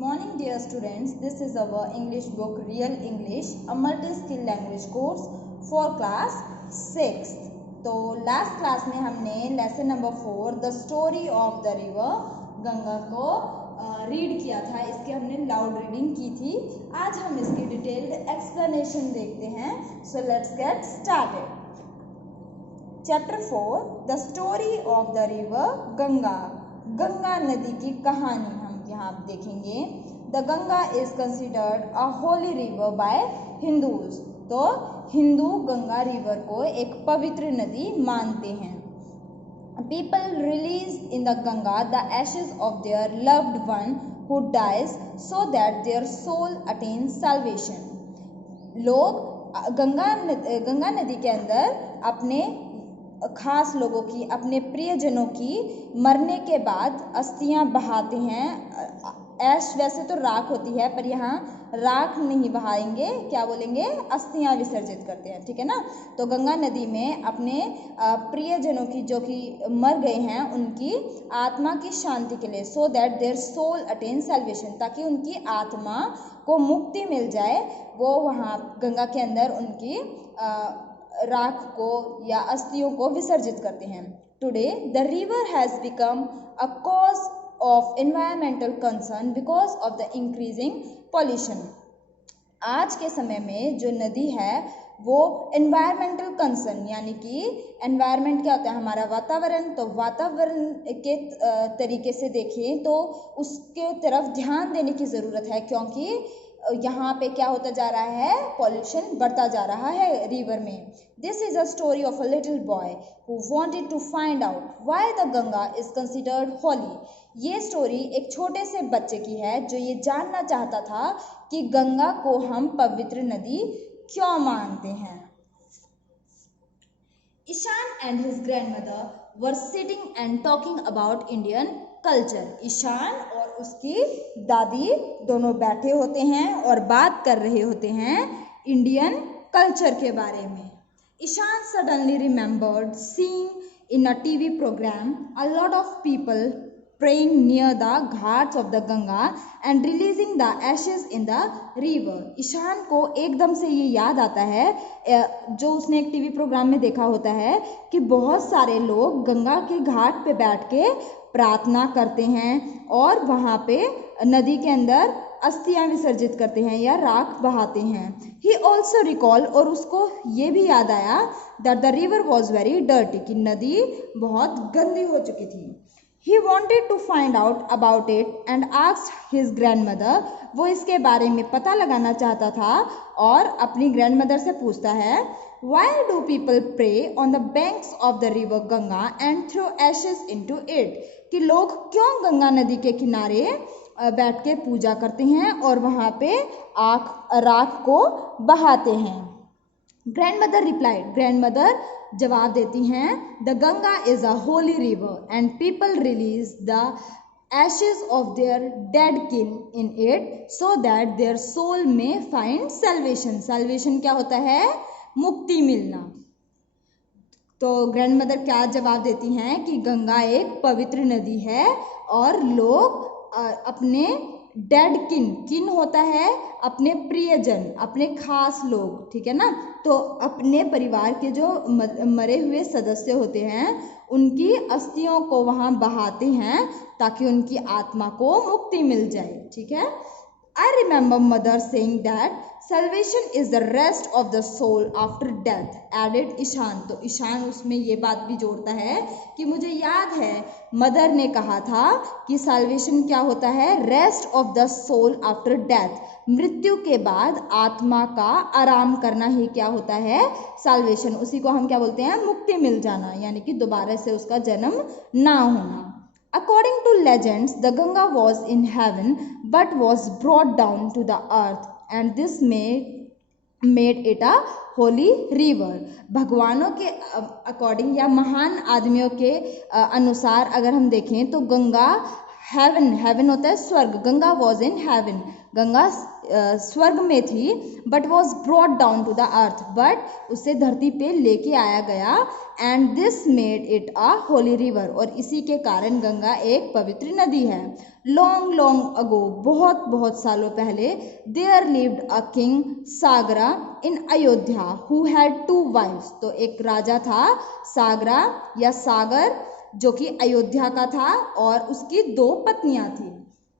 morning dear students, this is our English book Real English, a multi-skill language course for class 6th. तो last class में हमने lesson number 4 the story of the river Ganga को read किया था। इसकी हमने loud reading की थी। आज हम इसकी डिटेल्ड एक्सप्लेनेशन देखते हैं। So let's get started. Chapter 4 the story of the river Ganga. Ganga नदी की कहानी हम यहाँ देखेंगे। The Ganga is considered a holy river by Hindus. तो हिंदू गंगा रिवर को एक पवित्र नदी मानते हैं। People release in the Ganga the ashes of their loved one who dies so that their soul attain salvation. लोग गंगा नदी के अंदर अपने खास लोगों की, अपने प्रियजनों की मरने के बाद अस्थियां बहाते हैं। ऐश वैसे तो राख होती है, पर यहाँ राख नहीं बहाएंगे, क्या बोलेंगे, अस्थियां विसर्जित करते हैं। ठीक है ना। तो गंगा नदी में अपने प्रियजनों की, जो कि मर गए हैं, उनकी आत्मा की शांति के लिए, so that their soul attain salvation, ताकि उनकी आत्मा को मुक्ति मिल जाए। वो वहाँ गंगा के अंदर उनकी राख को या अस्थियों को विसर्जित करते हैं। Today the river has become a cause of environmental concern because of the increasing pollution. आज के समय में जो नदी है वो एनवायरमेंटल कंसर्न, यानी कि एनवायरमेंट क्या होता है, हमारा वातावरण। तो वातावरण के तरीके से देखें तो उसके तरफ ध्यान देने की ज़रूरत है, क्योंकि यहाँ पे क्या होता जा रहा है, पॉल्यूशन बढ़ता जा रहा है रिवर में। This is a story of a little boy who wanted to find out why the Ganga is considered holy. ये स्टोरी एक छोटे से बच्चे की है जो ये जानना चाहता था कि गंगा को हम पवित्र नदी क्यों मानते हैं। Ishaan and his grandmother were sitting and talking about Indian culture. Ishaan और उसकी दादी दोनों बैठे होते हैं और बात कर रहे होते हैं इंडियन कल्चर के बारे में। Ishaan suddenly remembered seeing in a TV programme a lot of people praying near the ghats of the Ganga and releasing the ashes in the river। Ishaan को एकदम से ये याद आता है, जो उसने एक टीवी प्रोग्राम में देखा होता है, कि बहुत सारे लोग गंगा के घाट पे बैठ के प्रार्थना करते हैं और वहाँ पे नदी के अंदर अस्थियां विसर्जित करते हैं या राख बहाते हैं। ही ऑल्सो रिकॉल, और उसको ये भी याद आया, that the river was very dirty, कि नदी बहुत गंदी हो चुकी थी। He wanted to find out about it and asked his grandmother। वो इसके बारे में पता लगाना चाहता था और अपनी ग्रैंडमदर से पूछता है, Why do people pray on the banks of the river Ganga and throw ashes into it? कि लोग क्यों गंगा नदी के किनारे बैठ के पूजा करते हैं और वहाँ पे राख को बहाते हैं। ग्रैंडमदर रिप्लाइड, ग्रैंडमदर जवाब देती हैं, the Ganga is a holy river and people release the ashes of their dead kin in it so that their soul may find salvation. Salvation क्या होता है, मुक्ति मिलना। तो ग्रैंडमदर क्या जवाब देती हैं कि गंगा एक पवित्र नदी है और लोग अपने डेड किन होता है अपने प्रियजन, अपने खास लोग, ठीक है ना। तो अपने परिवार के जो मरे हुए सदस्य होते हैं उनकी अस्थियों को वहाँ बहाते हैं ताकि उनकी आत्मा को मुक्ति मिल जाए। ठीक है। I remember mother saying that salvation is the rest of the soul after death, added Ishan. तो ईशान उसमें ये बात भी जोड़ता है कि मुझे याद है मदर ने कहा था कि साल्वेशन क्या होता है, rest of the soul after death, मृत्यु के बाद आत्मा का आराम करना ही क्या होता है, साल्वेशन। उसी को हम क्या बोलते हैं, मुक्ति मिल जाना, यानी कि दोबारा से उसका जन्म ना होना। According to legends, the Ganga was in heaven but was brought down to the earth and this made it a holy river। भगवानों के अकॉर्डिंग या महान आदमियों के अनुसार अगर हम देखें तो गंगा हेवन, हेवन होता है स्वर्ग, Ganga was in heaven, Ganga स्वर्ग में थी, but was brought down to the earth, but उसे धरती पे लेके आया गया, and this made it a holy river, और इसी के कारण गंगा एक पवित्र नदी है। लॉन्ग लॉन्ग अगो, बहुत बहुत सालों पहले, देयर लिव्ड अ किंग सागरा इन अयोध्या हु हैड 2 वाइफ्स, तो एक राजा था सागरा या सागर जो कि अयोध्या का था, और उसकी 2 पत्नियां थी।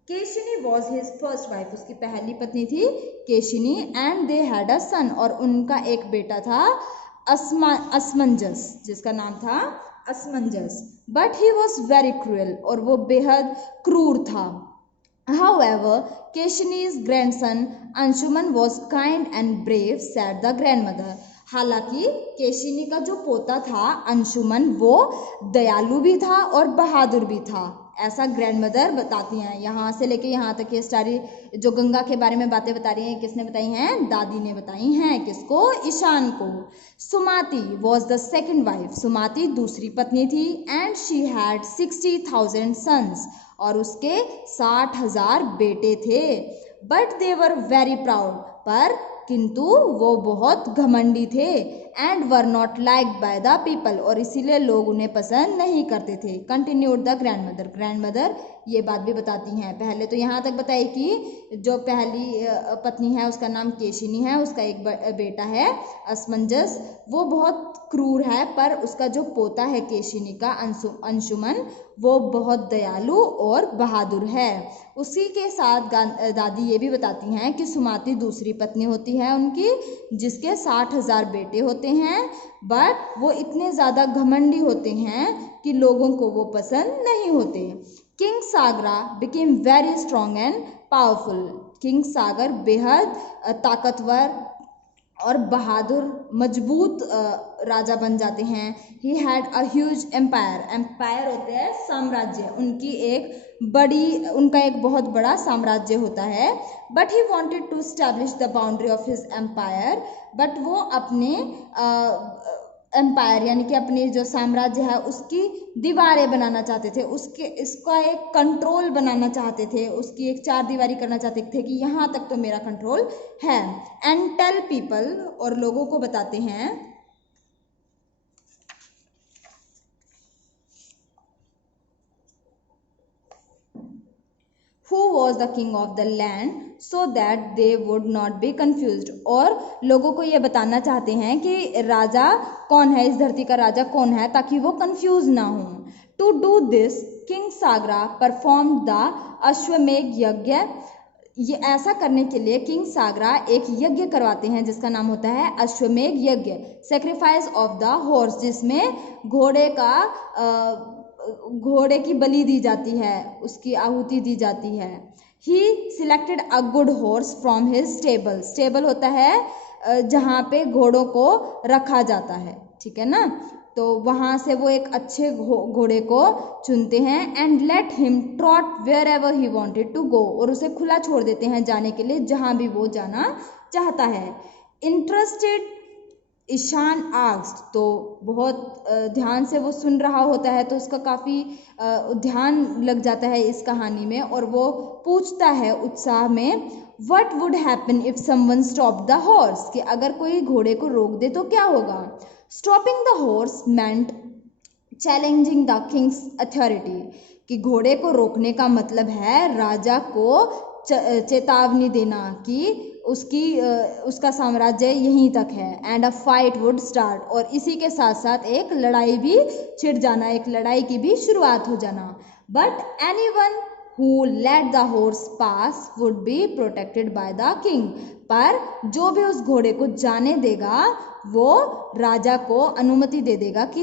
Keshini was his first wife, उसकी पहली पत्नी थी Keshini, and they had a son, और उनका एक बेटा था असमंजस, जिसका नाम था असमंजस, but he was very cruel, और वो बेहद क्रूर था। However, Keshini's grandson Anshuman was kind and brave, said the grandmother. हालांकि केशिनी का जो पोता था अंशुमन, वो दयालु भी था और बहादुर भी था, ऐसा ग्रैंडमदर बताती हैं। यहाँ से लेके यहाँ तक ये सारी जो गंगा के बारे में बातें बता रही हैं, किसने बताई हैं? दादी ने बताई हैं। किसको? ईशान को। सुमाति वॉज द सेकेंड वाइफ, सुमाति दूसरी पत्नी थी, एंड शी हैड 60,000 सन्स, और उसके 60,000 बेटे थे। But they were very proud, पर किंतु वो बहुत घमंडी थे, and were not liked by the people, और इसीलिए लोग उन्हें पसंद नहीं करते थे। कंटिन्यूड द ग्रैंडमदर, ग्रैंडमदर ये बात भी बताती हैं। पहले तो यहाँ तक बताई कि जो पहली पत्नी है उसका नाम केशिनी है, उसका एक बेटा है असमंजस, वो बहुत क्रूर है, पर उसका जो पोता है केशिनी का अंशुमन, वो बहुत दयालु और बहादुर है। उसी के साथ दादी ये भी बताती हैं कि सुमाति दूसरी पत्नी होती है उनकी, जिसके 60,000 बेटे होते हैं, बट वो इतने ज़्यादा घमंडी होते हैं कि लोगों को वो पसंद नहीं होते। King Sagara became very strong and powerful, king Sagar बेहद ताकतवर और बहादुर मजबूत राजा बन जाते हैं। He had a huge empire, empire होते हैं साम्राज्य, उनका एक बहुत बड़ा साम्राज्य होता है। But he wanted to establish the boundary of his empire, but वो अपने एम्पायर यानी कि अपनी जो साम्राज्य है उसकी दीवारें बनाना चाहते थे, इसका एक कंट्रोल बनाना चाहते थे, उसकी एक 4 दीवारी करना चाहते थे कि यहाँ तक तो मेरा कंट्रोल है। एंड टेल पीपल, और लोगों को बताते हैं, who was the king of the land so that they would not be confused, और लोगों को ये बताना चाहते हैं कि राजा कौन है, इस धरती का राजा कौन है, ताकि वो कंफ्यूज ना हो। टू डू दिस किंग सागरा परफॉर्म द अश्वमेघ यज्ञ, ये ऐसा करने के लिए किंग सागरा एक यज्ञ करवाते हैं जिसका नाम होता है अश्वमेघ यज्ञ, सेक्रीफाइस ऑफ द हॉर्स, जिसमें घोड़े की बलि दी जाती है, उसकी आहुति दी जाती है। He selected a good horse from his stable, stable होता है जहाँ पे घोड़ों को रखा जाता है, ठीक है ना, तो वहाँ से वो एक अच्छे घोड़े को चुनते हैं। And let him trot wherever he wanted to go, और उसे खुला छोड़ देते हैं जाने के लिए जहाँ भी वो जाना चाहता है। इंटरेस्टेड ईशान आस्क्ड, तो बहुत ध्यान से वो सुन रहा होता है, तो उसका काफ़ी ध्यान लग जाता है इस कहानी में, और वो पूछता है उत्साह में, what would happen if someone stop the horse, कि अगर कोई घोड़े को रोक दे तो क्या होगा। Stopping the horse meant challenging the Kings authority, कि घोड़े को रोकने का मतलब है राजा को चेतावनी देना कि उसका साम्राज्य यहीं तक है। And a fight would start, और इसी के साथ साथ एक लड़ाई भी छिड़ जाना, एक लड़ाई की भी शुरुआत हो जाना। But anyone who let the horse pass would be protected by the king, पर जो भी उस घोड़े को जाने देगा वो राजा को अनुमति दे देगा कि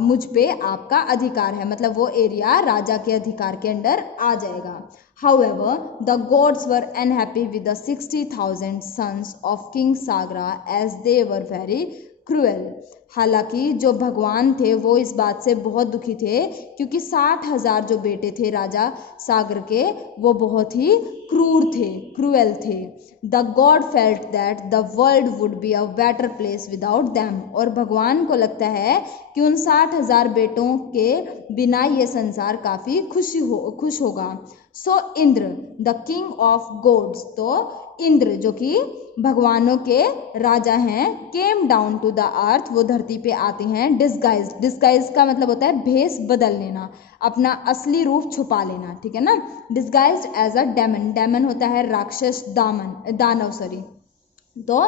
मुझ पे आपका अधिकार है, मतलब वो एरिया राजा के अधिकार के अंडर आ जाएगा। However, the gods were unhappy with the 60,000 sons of King Sagra as they were very cruel. हालांकि जो भगवान थे वो इस बात से बहुत दुखी थे क्योंकि 60,000 जो बेटे थे राजा सागर के वो बहुत ही क्रूर थे, क्रूएल थे। The God felt that the world would be a better place without them. और भगवान को लगता है कि उन 60,000 बेटों के बिना ये संसार काफ़ी खुश होगा। So Indra the king of gods, तो इंद्र जो कि भगवानों के राजा हैं, came down to the earth, वो धरती पे आते हैं डिस्गाइज। डिस्गाइज का मतलब होता है भेष बदल लेना, अपना असली रूप छुपा लेना, ठीक है ना। Disguised as a demon, demon होता है राक्षस, दानव सॉरी। तो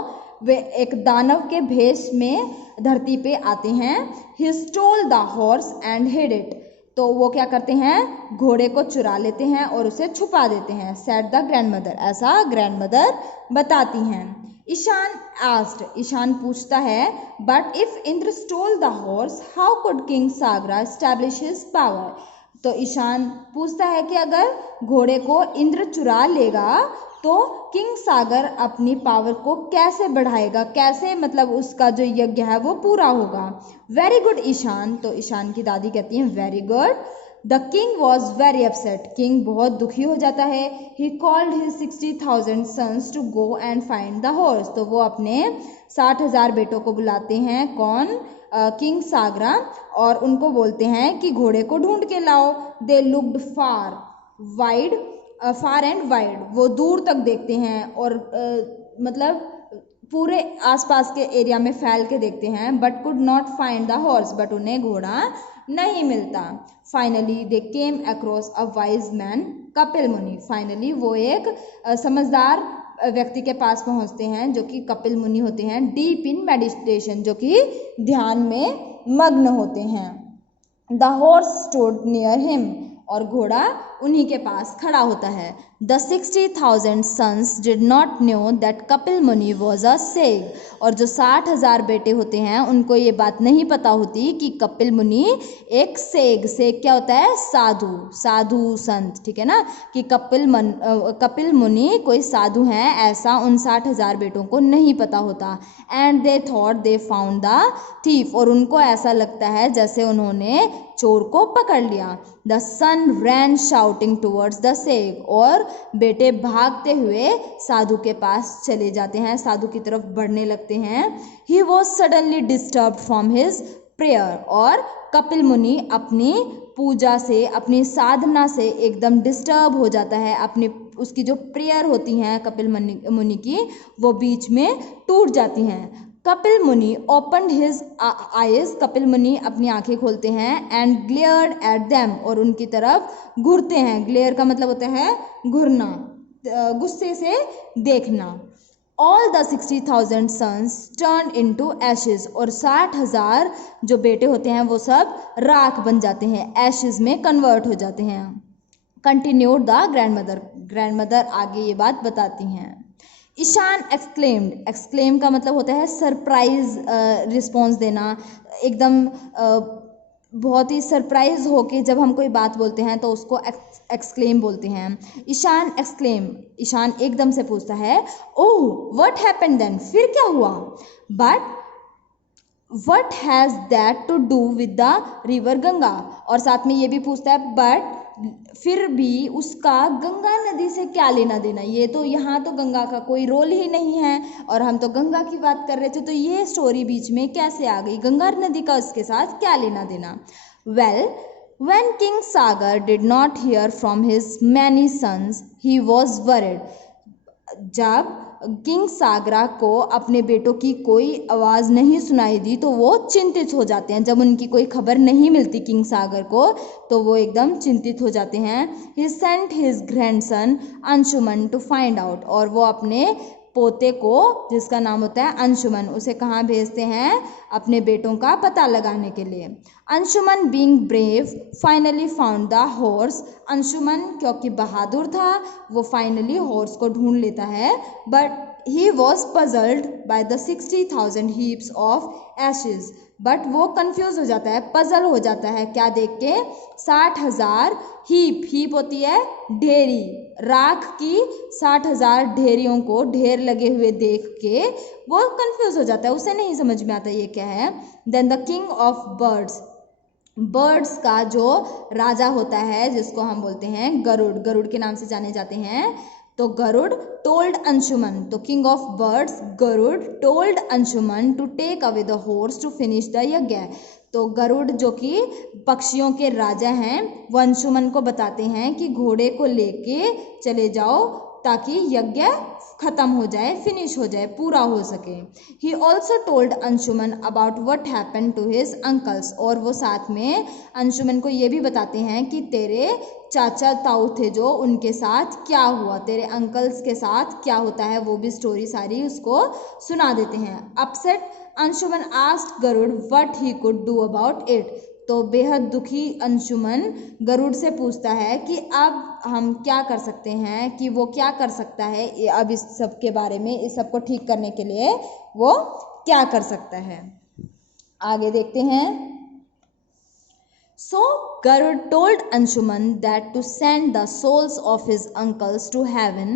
वे एक दानव के भेष में धरती पे आते हैं। He stole the horse and hid it, तो वो क्या करते हैं, घोड़े को चुरा लेते हैं और उसे छुपा देते हैं। सेड द ग्रैंडमदर, ऐसा ग्रैंडमदर बताती हैं। ईशान आस्क्ड, ईशान पूछता है, but if Indra stall the horse how could king सागरा एस्टैब्लिश हिज पावर। तो ईशान पूछता है कि अगर घोड़े को इंद्र चुरा लेगा तो किंग सागर अपनी पावर को कैसे बढ़ाएगा, कैसे मतलब उसका जो यज्ञ है वो पूरा होगा। वेरी गुड ईशान, तो ईशान की दादी कहती हैं very good. The king was very upset, king बहुत दुखी हो जाता है। He called his 60,000 sons to go and find the horse, तो वो अपने 60,000 बेटों को बुलाते हैं, कौन, किंग सागरा, और उनको बोलते हैं कि घोड़े को ढूंढ के लाओ। They looked far and wide, वो दूर तक देखते हैं और मतलब पूरे आसपास के एरिया में फैल के देखते हैं, but could not find the horse, but उन्हें घोड़ा नहीं मिलता। Finally they came across a wise man, Kapil मुनि, फाइनली वो एक समझदार व्यक्ति के पास पहुंचते हैं जो कि कपिल मुनि होते हैं, डीप इन मेडिटेशन, जो कि ध्यान में मग्न होते हैं। The horse stood near him, और घोड़ा उन्हीं के पास खड़ा होता है। The 60,000 sons did not know that Kapil Muni was अ सेग, और जो 60,000 बेटे होते हैं उनको ये बात नहीं पता होती कि कपिल मुनि एक सेग क्या होता है, साधु संत, ठीक है ना, कि कपिल मुनि कोई साधु हैं ऐसा उन 60,000 बेटों को नहीं पता होता। And they thought they found the thief, और उनको ऐसा लगता है जैसे उन्होंने चोर को पकड़ लिया। The son ran shouting towards the sage, और बेटे भागते हुए साधु के पास चले जाते हैं, साधु की तरफ बढ़ने लगते हैं। He was suddenly disturb from his prayer, और कपिल मुनि अपनी पूजा से, अपनी साधना से एकदम डिस्टर्ब हो जाता है। अपनी उसकी जो प्रेयर होती हैं कपिल मुनि की, वो बीच में टूट जाती हैं। कपिल मुनि ओपनड हिज आइज, कपिल मुनि अपनी आंखें खोलते हैं। एंड ग्लेयर्ड एट देम, और उनकी तरफ घूरते हैं। ग्लेयर का मतलब होता है घूरना, गुस्से से देखना। All the 60,000 sons turn into ashes, और 60,000 जो बेटे होते हैं वो सब राख बन जाते हैं, एशेज में कन्वर्ट हो जाते हैं। कंटिन्यूड द ग्रैंडमदर, ग्रैंडमदर आगे ये बात बताती हैं। ईशान एक्सक्लेम्ड, एक्सक्लेम का मतलब होता है सरप्राइज रिस्पॉन्स देना, एकदम बहुत ही सरप्राइज होके जब हम कोई बात बोलते हैं तो उसको एक्सक्लेम बोलते हैं। ईशान एक्सक्लेम, ईशान एकदम से पूछता है, ओह व्हाट हैपेंड देन, फिर क्या हुआ। But what has that to do with the river Ganga, और साथ में ये भी पूछता है बट फिर भी उसका गंगा नदी से क्या लेना देना, ये तो यहाँ तो गंगा का कोई रोल ही नहीं है और हम तो गंगा की बात कर रहे थे, तो ये स्टोरी बीच में कैसे आ गई, गंगा नदी का उसके साथ क्या लेना देना। Well when king Sagar did not hear from his many sons he was worried, जब किंग सागरा को अपने बेटों की कोई आवाज़ नहीं सुनाई दी तो वो चिंतित हो जाते हैं। जब उनकी कोई खबर नहीं मिलती किंग सागर को तो वो एकदम चिंतित हो जाते हैं। He sent his grandson Anshuman to find out, और वो अपने पोते को जिसका नाम होता है अंशुमन, उसे कहाँ भेजते हैं, अपने बेटों का पता लगाने के लिए। Anshuman being brave finally found the horse, Anshuman क्योंकि बहादुर था वो फाइनली हॉर्स को ढूंढ लेता है। But he was puzzled by the 60,000 heaps of Ashes, but वो कंफ्यूज हो जाता है, पजल हो जाता है, क्या देख के? 60,000 हीप होती है ढेरी, राख की 60,000 ढेरियों को ढेर लगे हुए देख के वो कंफ्यूज हो जाता है, उसे नहीं समझ में आता ये क्या है। Then the king of birds, birds का जो राजा होता है जिसको हम बोलते हैं गरुड़, गरुड़ के नाम से जाने जाते हैं, तो गरुड़ टोल्ड अंशुमन, तो king of birds Garuda told Anshuman to take away the horse to finish the yagya. तो गरुड़ जो कि पक्षियों के राजा हैं वो अंशुमन को बताते हैं कि घोड़े को लेके चले जाओ ताकि यज्ञ खत्म हो जाए, फिनिश हो जाए, पूरा हो सके। He also told Anshuman about what happen to his uncles, और वो साथ में अंशुमन को ये भी बताते हैं कि तेरे चाचा ताऊ थे जो, उनके साथ क्या हुआ, तेरे अंकल्स के साथ क्या होता है, वो भी स्टोरी सारी उसको सुना देते हैं। Upset Anshuman asked Garuda what he could do about it, तो बेहद दुखी अंशुमन गरुड़ से पूछता है कि अब हम क्या कर सकते हैं, कि वो क्या कर सकता है अब इस सब के बारे में, इस सब को ठीक करने के लिए वो क्या कर सकता है। आगे देखते हैं। So Garud told Anshuman that to send the souls of his uncles to heaven,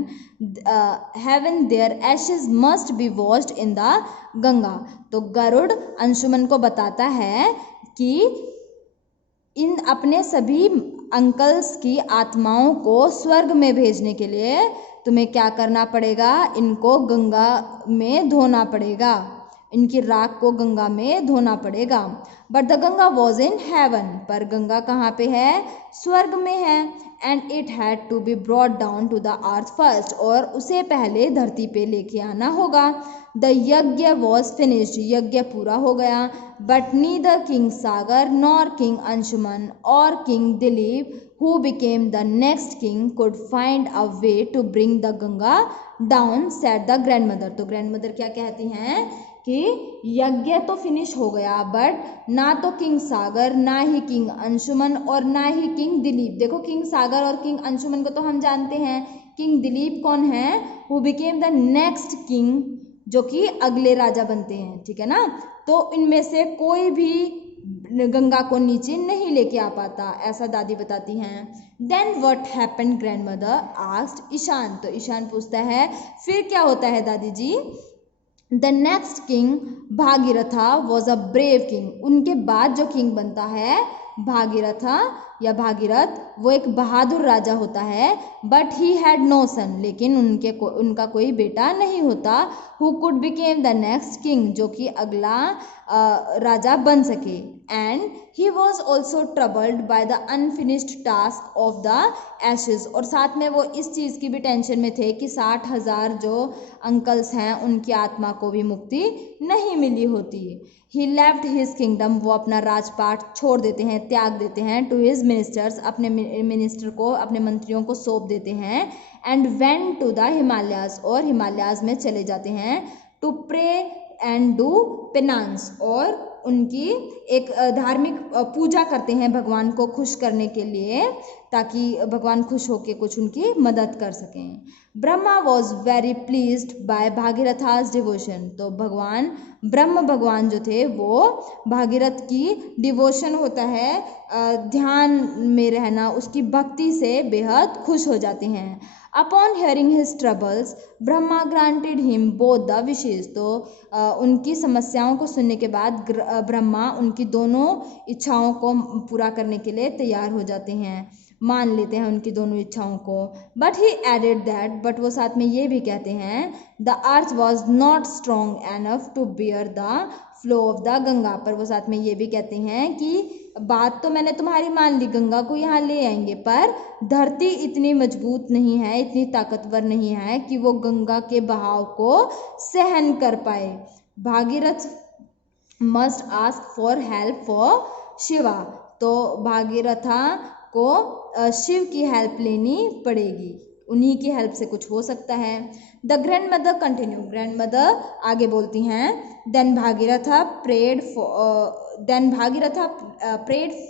their ashes must be washed in the Ganga। तो गरुड़ अंशुमन को बताता है कि इन अपने सभी अंकल्स की आत्माओं को स्वर्ग में भेजने के लिए तुम्हें क्या करना पड़ेगा, इनको गंगा में धोना पड़ेगा, इनकी राख को गंगा में धोना पड़ेगा। But the Ganga was in heaven, पर गंगा कहाँ पे है? स्वर्ग में है। And it had to be brought down to the earth first, और उसे पहले धरती पे लेके आना होगा। द यज्ञ वॉज फिनिश्ड, यज्ञ पूरा हो गया। But neither king Sagar nor king Anshuman और king Dilip who became the next king could find a way to bring the Ganga down, said the grandmother। तो ग्रैंडमदर क्या कहती हैं कि यज्ञ तो फिनिश हो गया, बट ना तो किंग सागर, ना ही किंग अंशुमन और ना ही किंग दिलीप। देखो किंग सागर और किंग अंशुमन को तो हम जानते हैं, किंग दिलीप कौन है? Who became the next king, जो कि अगले राजा बनते हैं, ठीक है ना। तो इनमें से कोई भी गंगा को नीचे नहीं लेके आ पाता, ऐसा दादी बताती हैं। Then what happened grandmother asked Ishan, तो ईशान पूछता है फिर क्या होता है दादी जी। The next king Bhagiratha was a brave king, उनके बाद जो किंग बनता है भागीरथा या भागीरथ, वो एक बहादुर राजा होता है। बट ही हैड नो सन, लेकिन उनका कोई बेटा नहीं होता। Who could became the next king, जो कि अगला राजा बन सके। And he was also troubled by the unfinished task of the Ashes, और साथ में वो इस चीज़ की भी टेंशन में थे कि 60,000 जो अंकल्स हैं उनकी आत्मा को भी मुक्ति नहीं मिली होती। ही लेफ्ट हिज किंगडम, वो अपना राजपाट छोड़ देते हैं, त्याग देते हैं। टू हिज मिनिस्टर्स, अपने मिनिस्टर को, अपने मंत्रियों को सौंप देते हैं। And went to the Himalayas, और हिमालयाज में चले जाते हैं। To pray and do penance, और उनकी एक धार्मिक पूजा करते हैं भगवान को खुश करने के लिए, ताकि भगवान खुश होकर कुछ उनकी मदद कर सकें। Brahma was very pleased by Bhagiratha's devotion, तो ब्रह्म भगवान जो थे वो भागीरथ की डिवोशन होता है ध्यान में रहना, उसकी भक्ति से बेहद खुश हो जाते हैं। Upon hearing his troubles Brahma granted him both the wishes, तो उनकी समस्याओं को सुनने के बाद ब्रह्मा उनकी दोनों इच्छाओं को पूरा करने के लिए तैयार हो जाते हैं, मान लेते हैं उनकी दोनों इच्छाओं को। But he added that, but वो साथ में ये भी कहते हैं the earth was not strong enough to bear the flow of the Ganga, पर वो साथ में ये भी कहते हैं कि बात तो मैंने तुम्हारी मान ली, गंगा को यहाँ ले आएंगे, पर धरती इतनी मजबूत नहीं है, इतनी ताकतवर नहीं है कि वो गंगा के बहाव को सहन कर पाए। Bhagirath must ask for help for Shiva, तो भागीरथा को शिव की हेल्प लेनी पड़ेगी, उन्हीं की हेल्प से कुछ हो सकता है। The grand mother continue, grand mother आगे बोलती हैं। देन भागीरथा प्रेड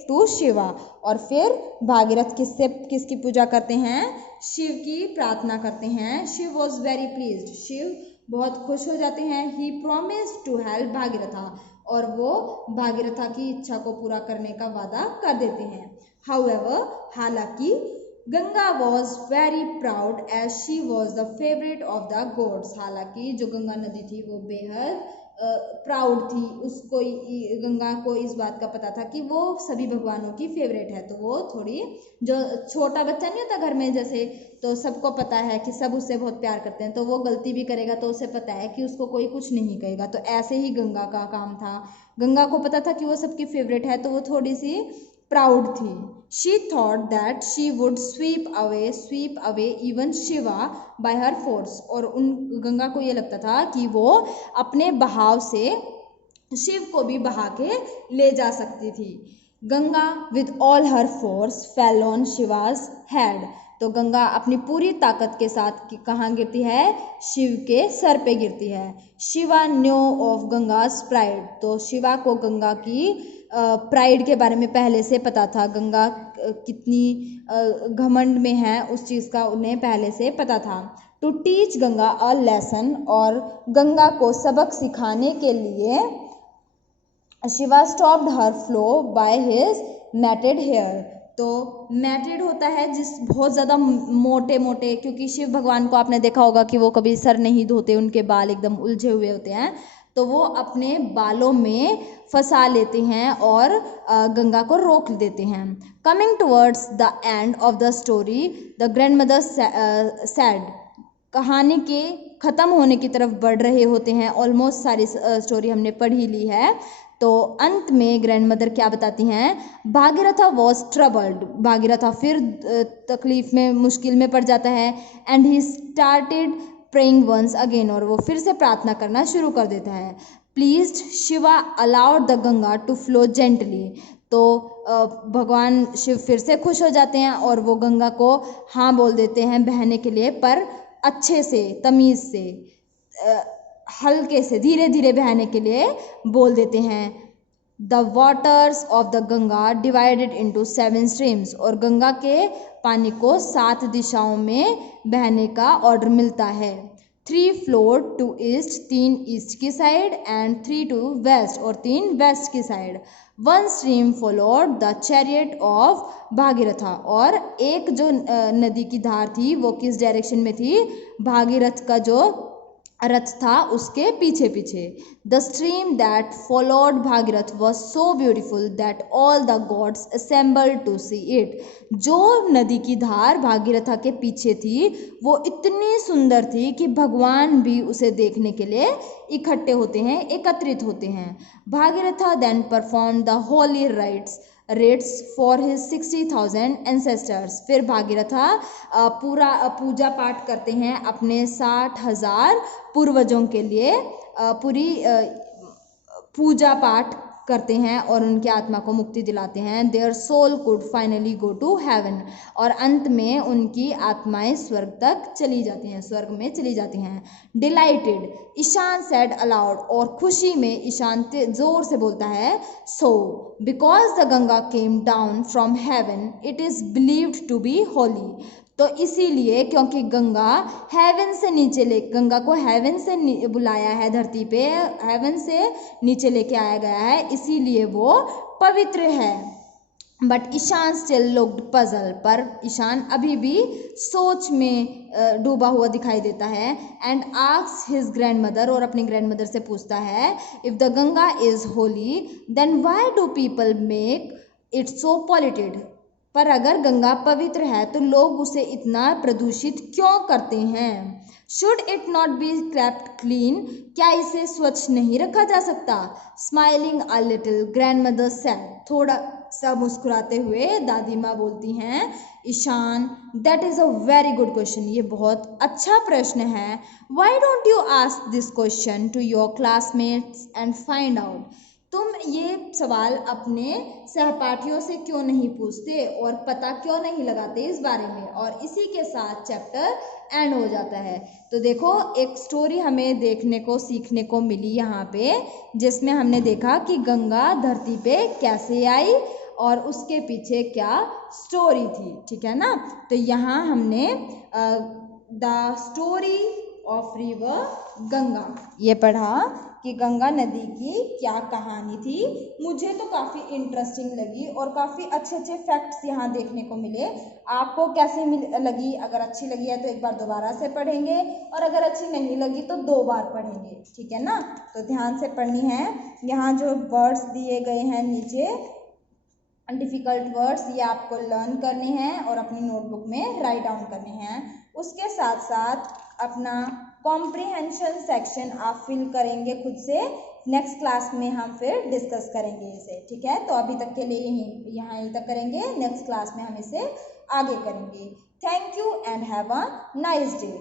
टू शिवा, और फिर भागीरथ किसकी पूजा करते हैं? शिव की प्रार्थना करते हैं। Shiva was very pleased, Shiva बहुत खुश हो जाते हैं। He promised to help Bhagiratha, और वो भागीरथा की इच्छा को पूरा करने का वादा कर देते हैं। हाउएवर, हालांकि Ganga was very proud as she was the favourite of the gods. हालांकि जो गंगा नदी थी वो बेहद प्राउड थी, उसको गंगा को इस बात का पता था कि वो सभी भगवानों की फेवरेट है। तो वो थोड़ी, जो छोटा बच्चा नहीं होता घर में जैसे, तो सबको पता है कि सब उससे बहुत प्यार करते हैं, तो वो गलती भी करेगा तो उसे पता है कि उसको कोई कुछ नहीं कहेगा। तो ऐसे ही गंगा का काम था, गंगा को पता था कि वो सबकी फेवरेट है, तो वो थोड़ी सी प्राउड थी। She thought that she would sweep away even Shiva by her force। और उन गंगा को ये लगता था कि वो अपने बहाव से शिव को भी बहा के ले जा सकती थी। Ganga with all her force fell on Shiva's head। तो गंगा अपनी पूरी ताकत के साथ कहाँ गिरती है? शिव के सर पे गिरती है। Shiva knew of Ganga's pride. तो शिवा को गंगा की प्राइड के बारे में पहले से पता था, गंगा कितनी घमंड में है उस चीज़ का उन्हें पहले से पता था। To teach Ganga a lesson. और गंगा को सबक सिखाने के लिए Shiva stopped her flow by his matted hair. तो मैटेड होता है जिस बहुत ज़्यादा मोटे मोटे, क्योंकि शिव भगवान को आपने देखा होगा कि वो कभी सर नहीं धोते, उनके बाल एकदम उलझे हुए होते हैं, तो वो अपने बालों में फंसा लेते हैं और गंगा को रोक देते हैं। Coming towards the end of the story the grand mother sad. कहानी के ख़त्म होने की तरफ बढ़ रहे होते हैं, ऑलमोस्ट सारी स्टोरी हमने पढ़ ही ली है। तो अंत में ग्रैंड मदर क्या बताती हैं? भागीरथा वॉज ट्रबल्ड। भागीरथा फिर तकलीफ में, मुश्किल में पड़ जाता है। And he started praying once again. और वो फिर से प्रार्थना करना शुरू कर देता है। Pleased Shiva allowed the Ganga to flow gently. तो भगवान शिव फिर से खुश हो जाते हैं और वो गंगा को हाँ बोल देते हैं बहने के लिए, पर अच्छे से, तमीज़ से, हल्के से, धीरे धीरे बहने के लिए बोल देते हैं। The waters of the Ganga divided into 7 streams. और गंगा के पानी को 7 दिशाओं में बहने का ऑर्डर मिलता है। 3 फ्लोड टू ईस्ट, 3 ईस्ट की साइड, एंड 3 टू वेस्ट, और 3 वेस्ट की side. 1 stream followed the chariot of Bhagiratha. और एक जो नदी की धार थी वो किस डायरेक्शन में थी? भागीरथ का जो रथ था उसके पीछे पीछे। The stream that followed Bhagirath was so beautiful that all the gods assembled to see it. जो नदी की धार भागीरथा के पीछे थी वो इतनी सुंदर थी कि भगवान भी उसे देखने के लिए इकट्ठे होते हैं, एकत्रित होते हैं। Bhagiratha then perform the holy rites for his 60,000 ancestors. फिर भागीरथा पूरा पूजा पाठ करते हैं अपने 60,000 पूर्वजों के लिए, पूरी पूजा पाठ करते हैं और उनकी आत्मा को मुक्ति दिलाते हैं। Their soul could finally go to heaven. और अंत में उनकी आत्माएं स्वर्ग तक चली जाती हैं, स्वर्ग में चली जाती हैं। Delighted Ishaan said aloud. और खुशी में ईशान जोर से बोलता है, so because the Ganga came down from heaven it is believed to be holy. तो इसीलिए, क्योंकि गंगा हेवन से नीचे गंगा को हेवन से बुलाया है, धरती पे हेवन से नीचे लेके आया गया है, इसीलिए वो पवित्र है। But Ishaan still looked puzzle. पर ईशान अभी भी सोच में डूबा हुआ दिखाई देता है। And asks his grand mother. और अपनी ग्रैंड मदर से पूछता है, if the Ganga is holy then why do people make it so polluted. पर अगर गंगा पवित्र है तो लोग उसे इतना प्रदूषित क्यों करते हैं? Should it not be kept clean. क्या इसे स्वच्छ नहीं रखा जा सकता? Smiling a little grand mother said. थोड़ा सा मुस्कुराते हुए दादी माँ बोलती हैं, Ishaan that is a very good question. ये बहुत अच्छा प्रश्न है। Why don't you ask this question to your classmates and find out. तुम ये सवाल अपने सहपाठियों से क्यों नहीं पूछते और पता क्यों नहीं लगाते इस बारे में। और इसी के साथ चैप्टर एंड हो जाता है। तो देखो, एक स्टोरी हमें देखने को, सीखने को मिली यहाँ पे, जिसमें हमने देखा कि गंगा धरती पे कैसे आई और उसके पीछे क्या स्टोरी थी, ठीक है ना। तो यहाँ हमने the story of river Ganga ये पढ़ा कि गंगा नदी की क्या कहानी थी। मुझे तो काफ़ी इंटरेस्टिंग लगी और काफ़ी अच्छे अच्छे फैक्ट्स यहाँ देखने को मिले। आपको कैसे लगी? अगर अच्छी लगी है तो एक बार दोबारा से पढ़ेंगे, और अगर अच्छी नहीं लगी तो 2 बार पढ़ेंगे, ठीक है ना। तो ध्यान से पढ़नी है। यहाँ जो वर्ड्स दिए गए हैं नीचे, डिफ़िकल्ट वर्ड्स, ये आपको लर्न करने हैं और अपनी नोटबुक में राइट डाउन करने हैं। उसके साथ साथ अपना कॉम्प्रिहेंशन सेक्शन आप फिल करेंगे खुद से। नेक्स्ट क्लास में हम फिर डिस्कस करेंगे इसे, ठीक है। तो अभी तक के लिए यहीं तक करेंगे। नेक्स्ट क्लास में हम इसे आगे करेंगे। Thank you and have a nice day.